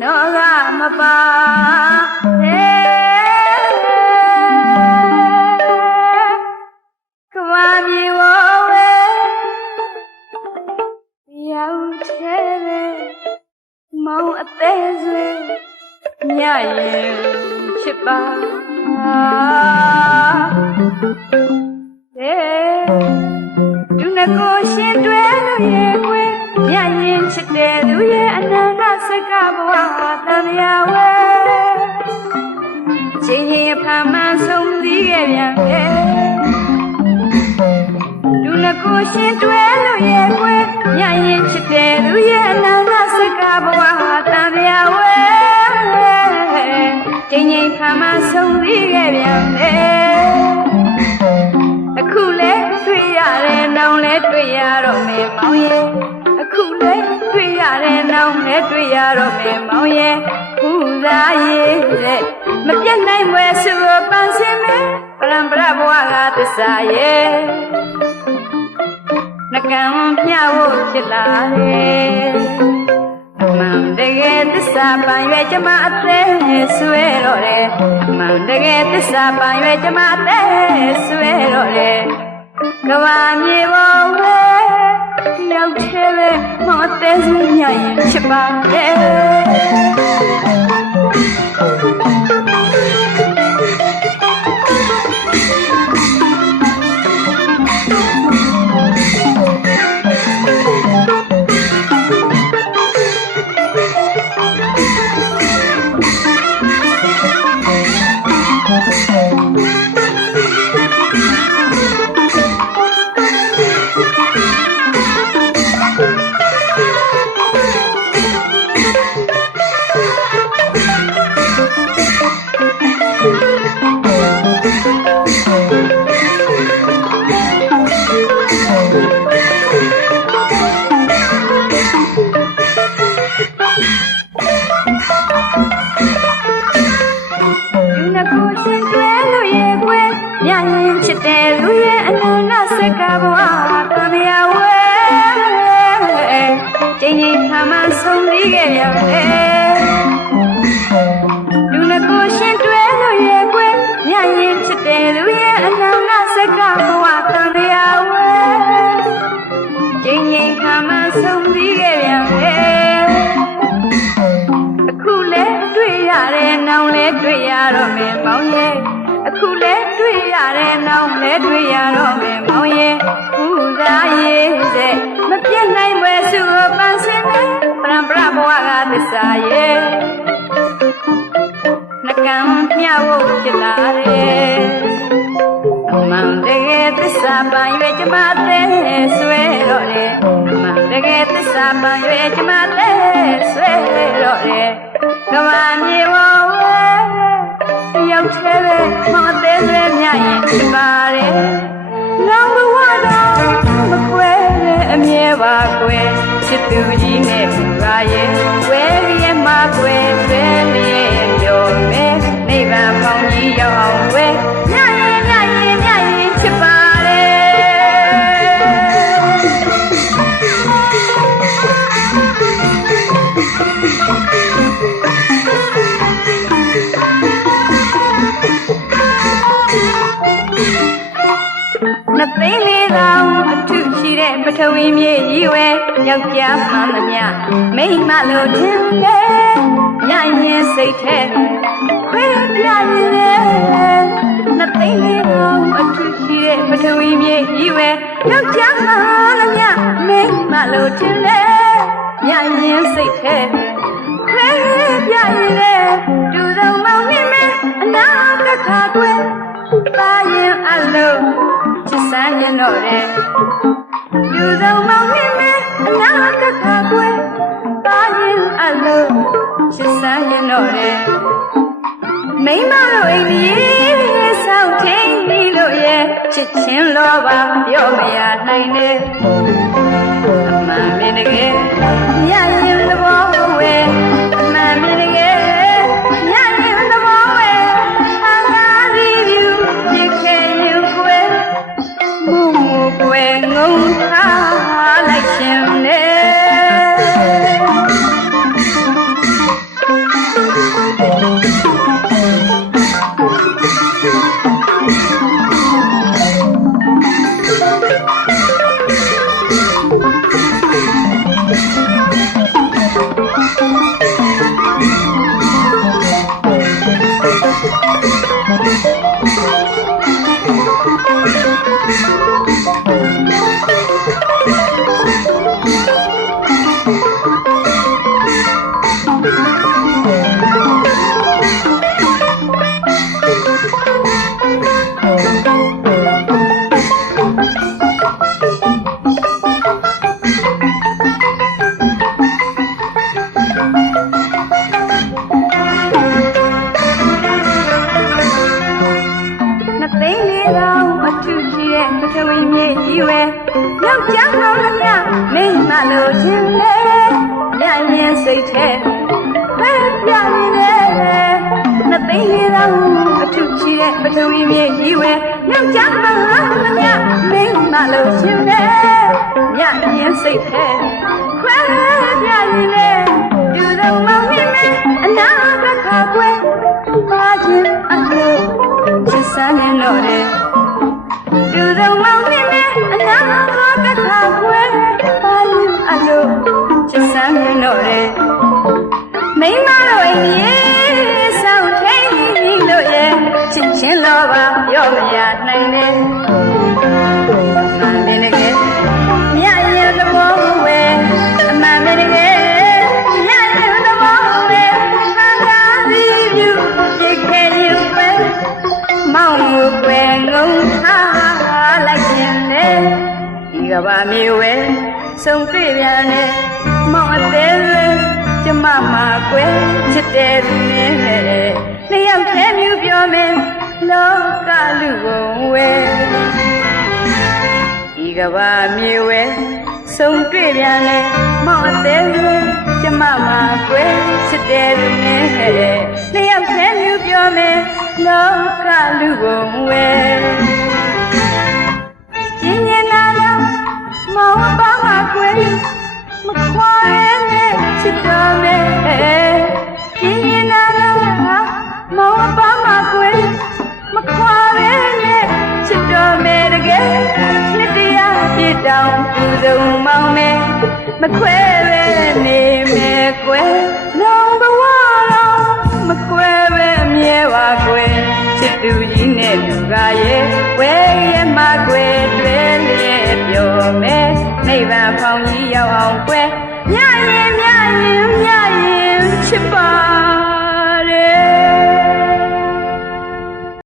noga mapa kwami wowe yau chere mau atezwe nyaye chipa Dunako shin twe lu ye kwe nyayin chite lu ye ananga saka bwa tamya we Chin phama song li ye byan ye Dunako shin twe lu ye kwe nyayin chite lu ye ananga saka bwa tamya we Chin phama song li ye byan yeအခုလဲတွေ့ရတယ်နောင်လဲတွေ့ရတော့မယ်မောင်ရဲ့အခုလဲတွေ့ရတယ်နောင်လဲတွေ့ရတော့မယ်မောင်ရဲ့ဟူသာရဲ့တဲ့မပြတ်နိုင်ွယ်ဆိုပန်းစင်မဲပရံပရဘဝကသစ္စာရဲ့နှကံမျှဖို့ဖြစ်လာတယ်မှန်တကယ်သစ္စာပန်ရွယ်ကျမအသက်ဆွဲတော့တယ်မှန်တကယ်သစ္စာပန်ရွယ်ကျမအသက်ဆွဲတော့တယ်ကဘာမြေပေါ်ဝဲရောက်သေးပဲမောတဲ့စညရင်ချပါရဲ့အခုလဲတွေ့ရတယ်နောင်လဲတွေ့ရတော့မယ်မောင်ရဲ့ဟူသာရဲ့တဲ့မပြတ်နိုင်ွယ်စုပန်းစင်မဲပရံပရဘဝကသစ္စာရဲ့နှကံမျှဖို့ဖြစ်လာတယ်မှန်တကယ်သစ္စာပန်ရွယ်ကျမတဲ့ဆွဲတော့တယ်မှန်တကယ်သစ္စာပန်ရွယ်ကျမတဲ့ဆွဲတော့တယ်ကဘာမြေပေါ်ဝဲရောက်သေးပဲမောသေးဆွဲမြရင်ဖြစ်ပါတယ်နောင်ဘဝတော့မခွဲတဲ့အမြဲပါကွယ်ချစ်သူကြီးနဲ့သူပါရဲ့ဝဲရမှာကွယ်ဆွဲလေးပြောမယ်နိဗ္ဗာန်ပေါင်းကြီးရောက်အောင်ဝဲမြရင်ဖြစ်ပါတယ်နှစ်သိန်းလေးတောင်အထုရှိတဲ့ပထဝီမြေကြီးဝဲယောက်ျားမှန်သမျှမိန်းမလို့ထင်တယ်ညရင်စိတ်ထဲခွေးပြရင်လေနှစ်သိန်းလေးတောင်အထုရှိတဲ့ပထဝီမြေကြီးဝဲယောက်ျားမှန်သမျှမိန်းမလို့ထင်တယ်ညရင်စိတ်ထဲခွေးပြရင်လေတူစုံမောင်မြင့်မဲအနာကခါကွယ်ပါရင်အလုံးချစ်စမ်းရင်တော့တယ်လူဆုံးမောင်မြင့်မဲအနာကခါကွယ်ပါရင်အလုံးချစ်စမ်းရင်တော့တယ်မိမတို့အိမ်ကြီးဆောက်ထိန်ပြီးလို့ရဲ့ချစ်ချင်းလောပါပြောမရနိုင်နဲ့အမှန်မင်းတကယ်ညရင်သဘောဝဲအမှန်မင်းတကယ်ညရင်သဘောဝဲအကားရီပြူချစ်ခဲ့ရင်ကွယ်မူကွယ်ငုံထားလိုက်ရှင်နဲ့ စိတ်ထဲခွဲပြရင်လေသူတော်မောင်မြင်နဲ့အနာကခါကွယ်ပါခြင်းအလို့ချစ်စမ်းနေတော့တယ်သူတော်မောင်မြင်နဲ့အနာကခါကွယ်ပါခြင်းအလို့ချစ်စမ်းနေတော့တယ်မိမတို့အိမ်ရဲ့ဆောင်းထိန်လို့ရဲ့ချစ်ချင်းလောပါပြောမရနိုင်နဲ့မင်းတကယ်မြတ်ရဲ့သဘောဝဲအမှန်ပဲတကယ်မြတ်ရဲ့သဘောဝဲသံဃာစီပြုသိခဲ့ရင်ပဲမောင်မှုွယ်ငုံထားလိုက်ခြင်းလေဒီကဘာမျိုးဝဲဆုံးတွေ့ပြန်နဲ့မောင်အသေးလေးကျမမှာကွယ်ချစ်တဲ့သူနဲ့နှစ်ယောက်တည်းမျိုးပြောမယ်လောကလူကုန်ဝဲဒီကဘာမြေဝဲဆုံးတွေ့ပြန်လဲမောင်အသေးလေးကျမမှာကွယ်ချစ်တဲ့သူနဲ့နှစ်ယောက်တည်းမျိုးပြောမယ်လောကလူကုန်ဝဲပြင်းပြင်းလာတော့မောင်အပါမှာကွယ်မခွာရဲနဲ့ချစ်တော်မယ်ပြင်းပြင်းလာတော့မောင်အပါမှာကွယ်မခွာရဲနဲ့ချစ်တော်မယ်တကယ်နှစ်တရားပြည့်တောင်သူဆုံးမောင်မယ်မခွဲပဲနေမယ်ကွယ်နောင်ဘဝတော့မခွဲပဲအမြဲပါကွယ်ချစ်သူကြီးနဲ့လူကရဲ့ဝဲရဲ့မကွယ်တွဲလျက်ပြောမယ်နိဗ္ဗာန်ဖောင်ကြီးရောက်အောင်ကွယ်မြရင်ချစ်ပါ